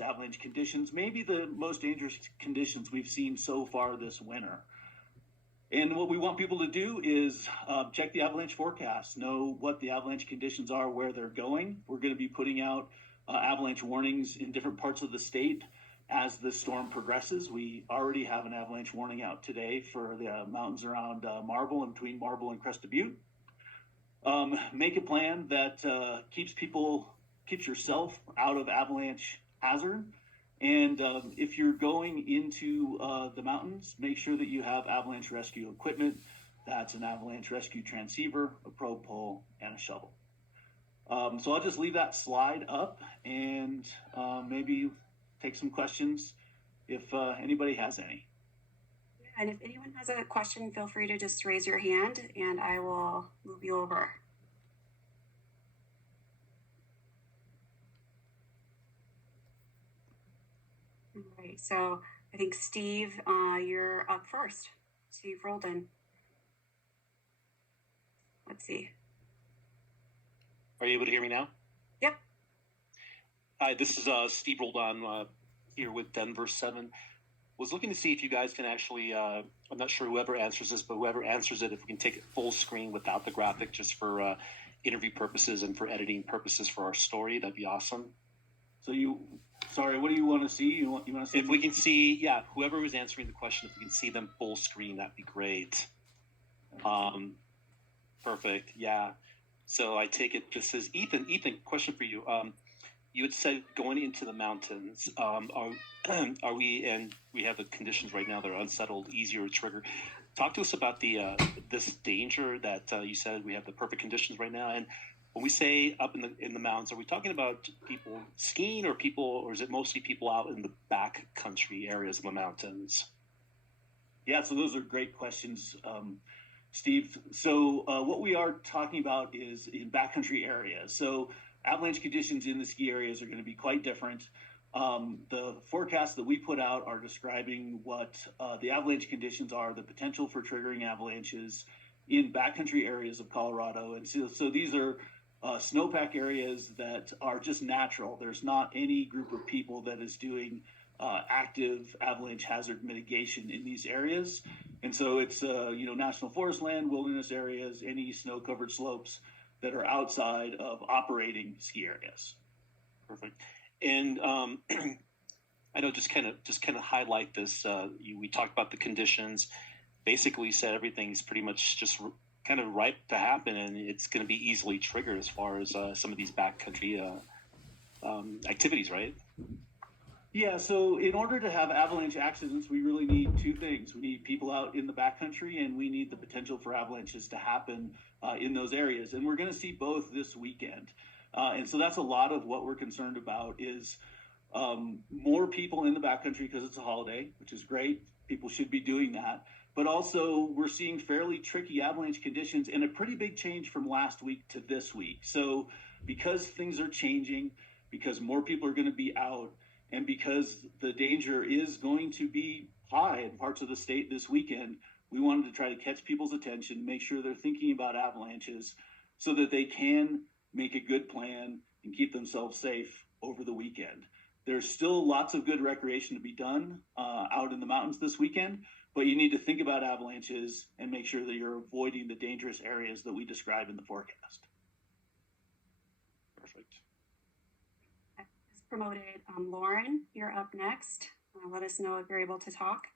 avalanche conditions, maybe the most dangerous conditions we've seen so far this winter. And what we want people to do is check the avalanche forecast, know what the avalanche conditions are, where they're going. We're going to be putting out avalanche warnings in different parts of the state as the storm progresses. We already have an avalanche warning out today for the mountains around Marble and between Marble and Crested Butte. Make a plan that keeps yourself out of avalanche hazard. And if you're going into the mountains, make sure that you have avalanche rescue equipment. That's an avalanche rescue transceiver, a probe pole, and a shovel. So I'll just leave that slide up and maybe take some questions if anybody has any. And if anyone has a question, feel free to just raise your hand and I will move you over. All right, so I think Steve, you're up first. Steve Roldan. Let's see. Are you able to hear me now? Yep. Hi, this is Steve Roldan here with Denver 7. Was looking to see if you guys can actually, I'm not sure whoever answers this, but whoever answers it, if we can take it full screen without the graphic just for interview purposes and for editing purposes for our story, that'd be awesome. So sorry, what do you want to see? You want to see? If we can see, yeah, whoever was answering the question, if we can see them full screen, that'd be great. Perfect, yeah. So I take it this is Ethan. Ethan, question for you. You had said going into the mountains, are we, and we have the conditions right now that are unsettled, easier to trigger. Talk to us about this danger that you said we have the perfect conditions right now. And when we say up in the mountains, are we talking about people skiing or is it mostly people out in the back country areas of the mountains? Yeah, so those are great questions, Steve. So what we are talking about is in backcountry areas. So avalanche conditions in the ski areas are going to be quite different. The forecasts that we put out are describing what the avalanche conditions are, the potential for triggering avalanches in backcountry areas of Colorado. And so these are snowpack areas that are just natural. There's not any group of people that is doing active avalanche hazard mitigation in these areas. And so it's, national forest land, wilderness areas, any snow-covered slopes that are outside of operating ski areas. Perfect. And I know just kind of highlight this. We talked about the conditions. Basically, said everything's pretty much just kind of ripe to happen, and it's going to be easily triggered as far as some of these backcountry activities, right? Yeah, so in order to have avalanche accidents, we really need two things. We need people out in the backcountry, and we need the potential for avalanches to happen in those areas. And we're going to see both this weekend. And so that's a lot of what we're concerned about is more people in the backcountry because it's a holiday, which is great. People should be doing that. But also we're seeing fairly tricky avalanche conditions and a pretty big change from last week to this week. So because things are changing, because more people are going to be out, and because the danger is going to be high in parts of the state this weekend, we wanted to try to catch people's attention, make sure they're thinking about avalanches so that they can make a good plan and keep themselves safe over the weekend. There's still lots of good recreation to be done out in the mountains this weekend, but you need to think about avalanches and make sure that you're avoiding the dangerous areas that we describe in the forecast. Perfect. Promoted. Lauren, you're up next. Let us know if you're able to talk.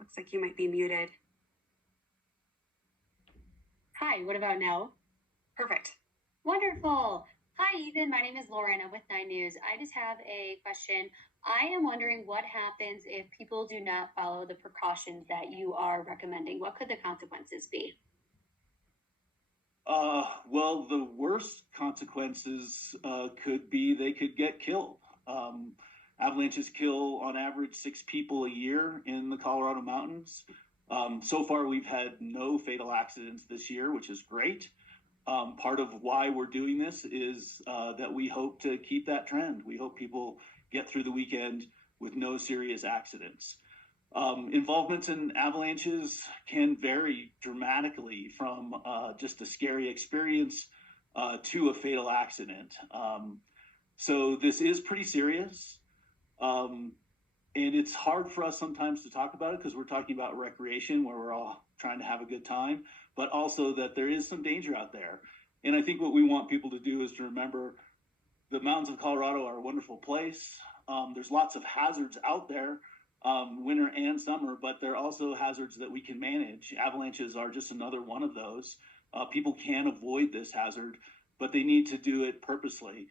Looks like you might be muted. Hi, what about now? Perfect. Wonderful. Hi, Ethan. My name is Lauren. I'm with 9 News. I just have a question. I am wondering what happens if people do not follow the precautions that you are recommending. What could the consequences be? Well, the worst consequences could be they could get killed. Avalanches kill on average 6 people a year in the Colorado mountains. So far, we've had no fatal accidents this year, which is great. Part of why we're doing this is that we hope to keep that trend. We hope people get through the weekend with no serious accidents. Involvements in avalanches can vary dramatically from just a scary experience to a fatal accident. So this is pretty serious. Um, and it's hard for us sometimes to talk about it because we're talking about recreation where we're all trying to have a good time, but also that there is some danger out there. And I think what we want people to do is to remember the mountains of Colorado are a wonderful place. There's lots of hazards out there, winter and summer, but there are also hazards that we can manage. Avalanches are just another one of those. People can avoid this hazard, but they need to do it purposely.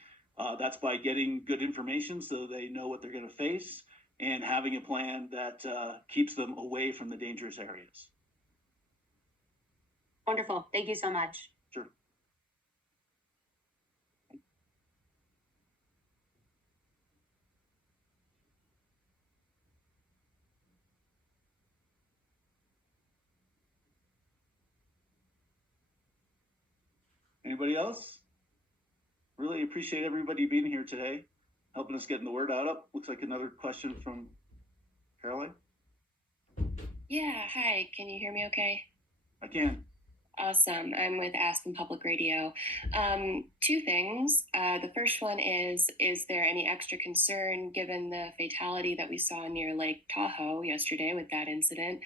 That's by getting good information so they know what they're going to face and having a plan that keeps them away from the dangerous areas. Wonderful. Thank you so much. Sure. Anybody else? Really appreciate everybody being here today, helping us getting the word out. Up. Looks like another question from Caroline. Yeah, hi. Can you hear me okay? I can. Awesome. I'm with Aspen Public Radio. Two things. The first one is there any extra concern given the fatality that we saw near Lake Tahoe yesterday with that incident?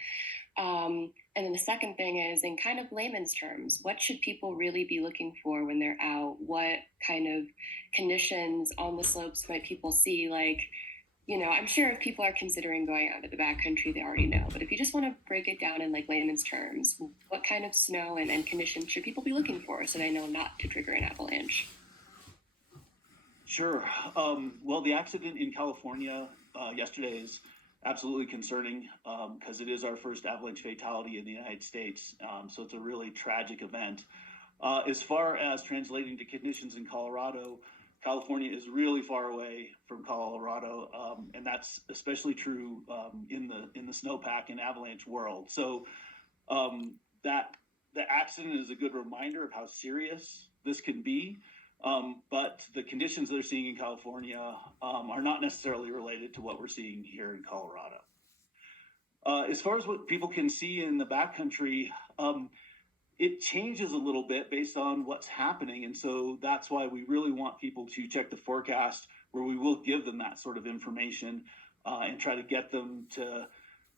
And then the second thing is, in kind of layman's terms, what should people really be looking for when they're out? What kind of conditions on the slopes might people see? Like, you know, I'm sure if people are considering going out to the backcountry, they already know. But if you just want to break it down in like layman's terms, what kind of snow and conditions should people be looking for so they know not to trigger an avalanche? Sure. Well, the accident in California yesterday is absolutely concerning because it is our first avalanche fatality in the United States. So it's a really tragic event. As far as translating to conditions in Colorado, California is really far away from Colorado, and that's especially true in the snowpack and avalanche world. So that the accident is a good reminder of how serious this can be. But the conditions they're seeing in California are not necessarily related to what we're seeing here in Colorado. As far as what people can see in the backcountry, it changes a little bit based on what's happening. And so that's why we really want people to check the forecast, where we will give them that sort of information and try to get them to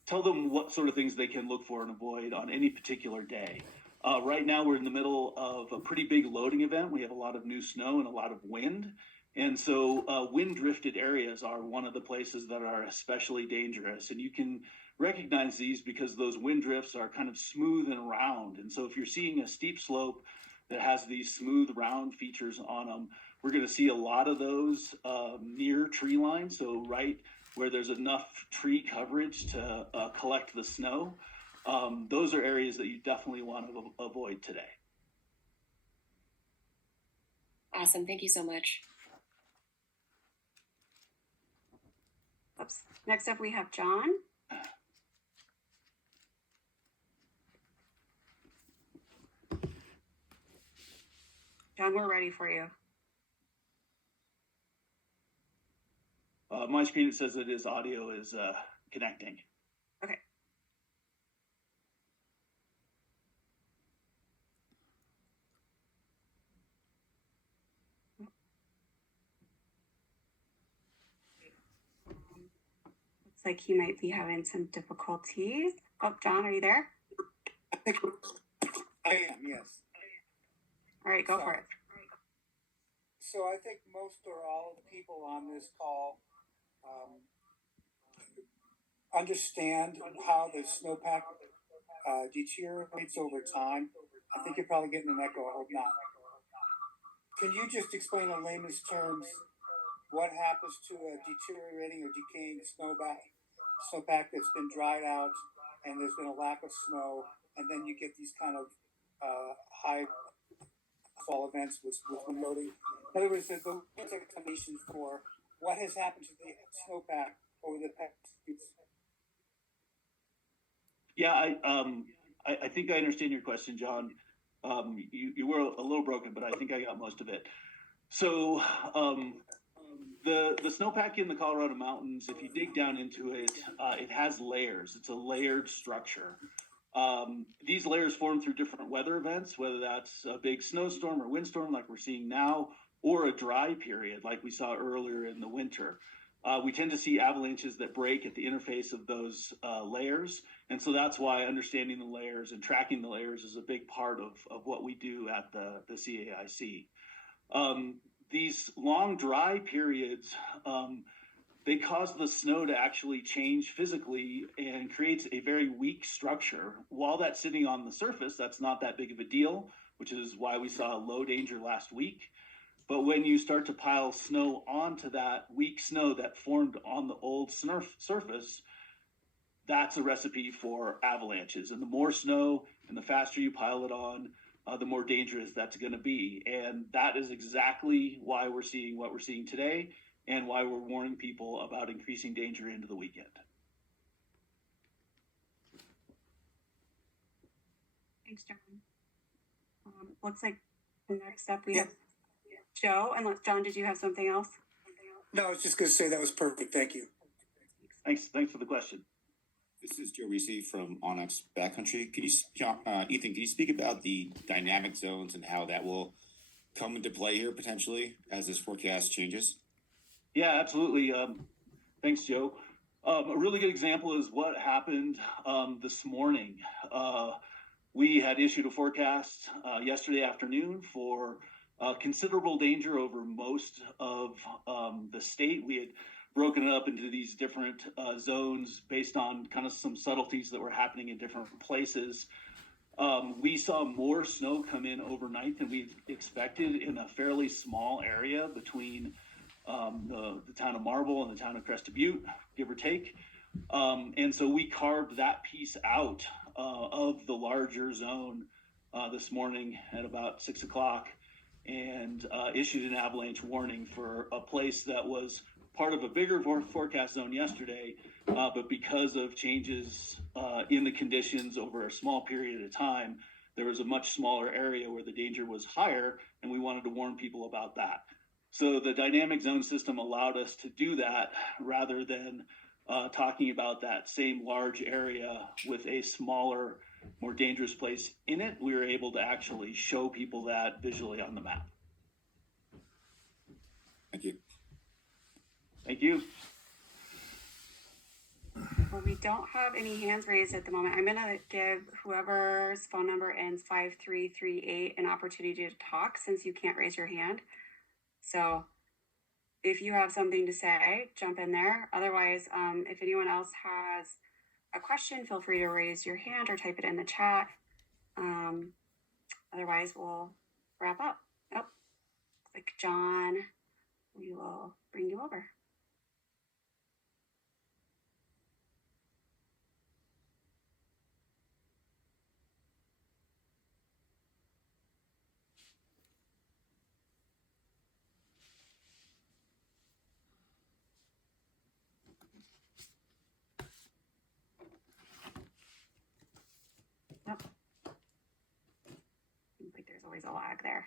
tell them what sort of things they can look for and avoid on any particular day. Right now, we're in the middle of a pretty big loading event. We have a lot of new snow and a lot of wind. And so wind drifted areas are one of the places that are especially dangerous. And you can recognize these because those wind drifts are kind of smooth and round. And so if you're seeing a steep slope that has these smooth, round features on them, we're going to see a lot of those near tree lines. So right where there's enough tree coverage to collect the snow. Those are areas that you definitely want to avoid today. Awesome. Thank you so much. Oops. Next up, we have John. John, we're ready for you. My screen, it says that his audio is connecting. Okay. Looks like he might be having some difficulties. Oh, John, are you there? I am, yes. All right, go for it. So I think most or all of the people on this call understand how the snowpack deteriorates over time. I think you're probably getting an echo. I hope not. Can you just explain in layman's terms what happens to a deteriorating or decaying snowpack that's been dried out and there's been a lack of snow, and then you get these kind of high fall events with wind loading? In other words, the explanation for what has happened to the snowpack over the past weeks. Yeah, I think I understand your question, John. You were a little broken, but I think I got most of it. So The snowpack in the Colorado mountains, if you dig down into it, it has layers. It's a layered structure. These layers form through different weather events, whether that's a big snowstorm or windstorm like we're seeing now, or a dry period like we saw earlier in the winter. We tend to see avalanches that break at the interface of those layers. And so that's why understanding the layers and tracking the layers is a big part of what we do at the CAIC. These long dry periods, they cause the snow to actually change physically and creates a very weak structure. While that's sitting on the surface, that's not that big of a deal, which is why we saw low danger last week. But when you start to pile snow onto that weak snow that formed on the old surface, that's a recipe for avalanches. And the more snow and the faster you pile it on, the more dangerous that's going to be. And that is exactly why we're seeing what we're seeing today and why we're warning people about increasing danger into the weekend. Thanks, John. Looks like the next up we have Joe. Unless, John, did you have something else? No, I was just going to say that was perfect. Thank you. Thanks for the question. This is Joe Reese from Onyx Backcountry. Could you, Ethan, can you speak about the dynamic zones and how that will come into play here potentially as this forecast changes? Yeah, absolutely. Thanks, Joe. A really good example is what happened this morning. We had issued a forecast yesterday afternoon for considerable danger over most of the state. We had broken it up into these different zones based on kind of some subtleties that were happening in different places. We saw more snow come in overnight than we expected in a fairly small area between the town of Marble and the town of Crested Butte, give or take. And so we carved that piece out of the larger zone this morning at about 6 o'clock and issued an avalanche warning for a place that was part of a bigger forecast zone yesterday, but because of changes in the conditions over a small period of time, there was a much smaller area where the danger was higher, and we wanted to warn people about that. So the dynamic zone system allowed us to do that rather than talking about that same large area with a smaller, more dangerous place in it. We were able to actually show people that visually on the map. Thank you. Thank you. Well, we don't have any hands raised at the moment. I'm going to give whoever's phone number ends 5338 an opportunity to talk since you can't raise your hand. So if you have something to say, jump in there. Otherwise, if anyone else has a question, feel free to raise your hand or type it in the chat. Otherwise, we'll wrap up. Oh, like John, we will bring you over. Yep. Seems like there's always a lag there.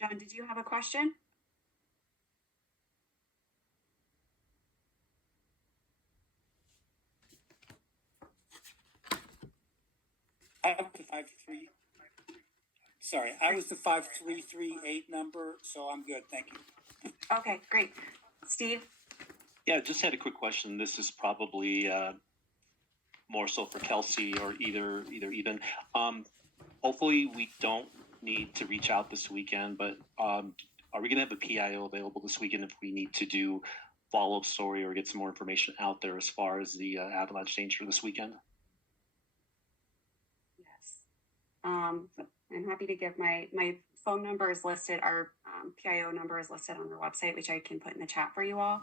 John, did you have a question? I was the 5338 number, so I'm good. Thank you. Okay, great. Steve? Yeah, just had a quick question. This is probably more so for Kelsey or either even. Hopefully we don't need to reach out this weekend, but are we going to have a PIO available this weekend if we need to do follow-up story or get some more information out there as far as the avalanche danger this weekend? Yes. I'm happy to give my phone number is listed. Our PIO number is listed on our website, which I can put in the chat for you all.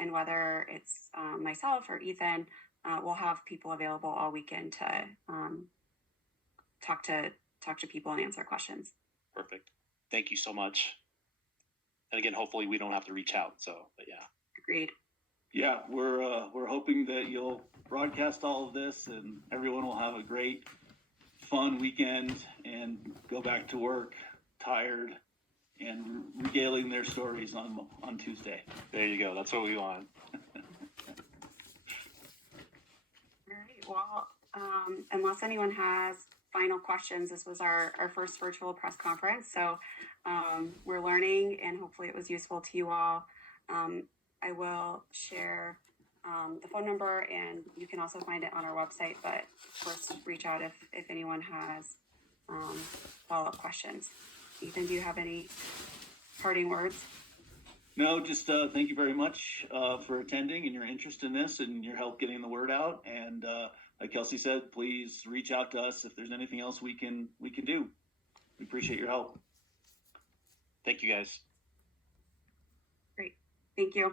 And whether it's myself or Ethan, we'll have people available all weekend to talk to people and answer questions. Perfect. Thank you so much. And again, hopefully we don't have to reach out. So, but yeah. Agreed. Yeah, we're hoping that you'll broadcast all of this and everyone will have a great, fun weekend and go back to work tired and regaling their stories on Tuesday. There you go. That's what we want. All right. Well, unless anyone has final questions, this was our first virtual press conference. So we're learning, and hopefully it was useful to you all. I will share the phone number, and you can also find it on our website. But of course, reach out if anyone has follow-up questions. Ethan, do you have any parting words? No, just thank you very much for attending and your interest in this and your help getting the word out. And like Kelsey said, please reach out to us if there's anything else we can do. We appreciate your help. Thank you, guys. Great. Thank you.